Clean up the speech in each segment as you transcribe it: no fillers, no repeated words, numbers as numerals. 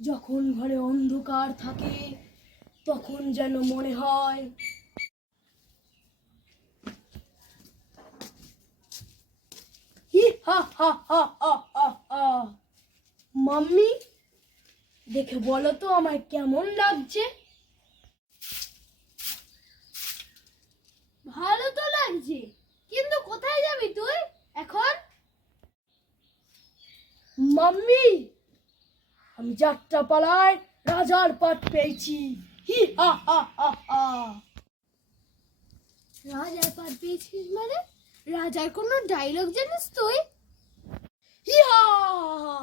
যখন ঘরে অন্ধকার থাকে তখন যেন মনে হয় হি হা হা হা হা হা হা। মাম্মি, দেখে বলো তো আমায় কেমন লাগছে? ভালো তো লাগছে, কিন্তু কোথায় যাবি তুই এখন? মাম্মি, আমি যাত্রাপালায় রাজার পাঠ পেয়েছি। হি হা হা হা হা। রাজার পাঠ পেয়েছিস মানে? রাজার কোনো ডায়লগ জানিস তুই? হি হা হা হা হা।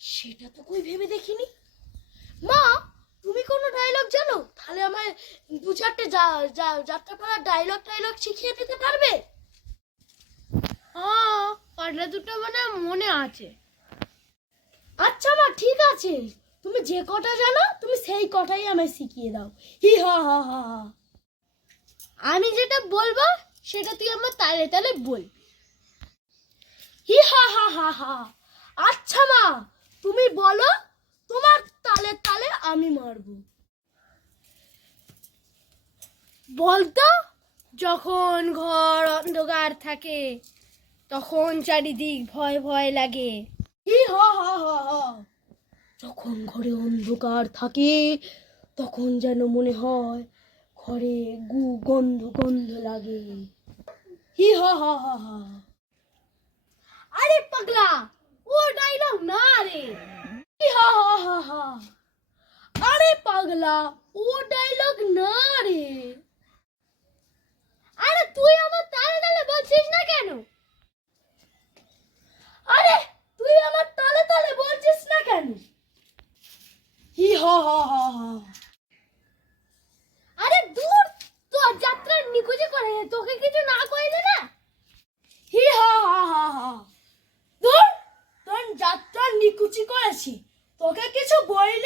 সেটা তো কই ভেবে দেখিনি। মা, তুমি কোনো ডায়লগ জানো? তাহলে আমায় দু চারটে যাত্রাপালার ডায়লগ শিখিয়ে দিতে পারবে? হ্যাঁ, পাটলা দুটো মানে মনে আছে। আচ্ছা মা, ঠিক আছে, তুমি যে কটা জানো তুমি সেই কটাই আমায় শিখিয়ে দাও। হি হা হা হা হা। আমি যেটা বলবো সেটা তুই আমার তালে তালে বল। হি হা হা হা হা। আচ্ছা মা, তুমি বলো, তোমার তালে তালে আমি মারবো। বলতো, যখন ঘর অন্ধকার থাকে তখন চারিদিক ভয় ভয় লাগে। হি হা হা হা হা। যখন ঘরে অন্ধকার থাকে তখন যেন মনে হয় ঘরে গন্ধ গন্ধ লাগে। হি হা হা হা হা। আরে পাগলা, ও ডায়লগ না রে। হি হা হা হা হা। আরে পাগলা, ও ডায়লগ না রে। আরে তুই আমার তালে তালে বলছিস না কেন? আরে তুই আমার তালে তালে বলছিস না কেন? হি হা হা হা হা। আরে দূর, তোর যাত্রা নিকুচি করে তোকে কিছু না কইলে না। হি হা হা হা হা। ধুর, তোর যাত্রা নিকুচি করেছি, তোকে কিছু বইলে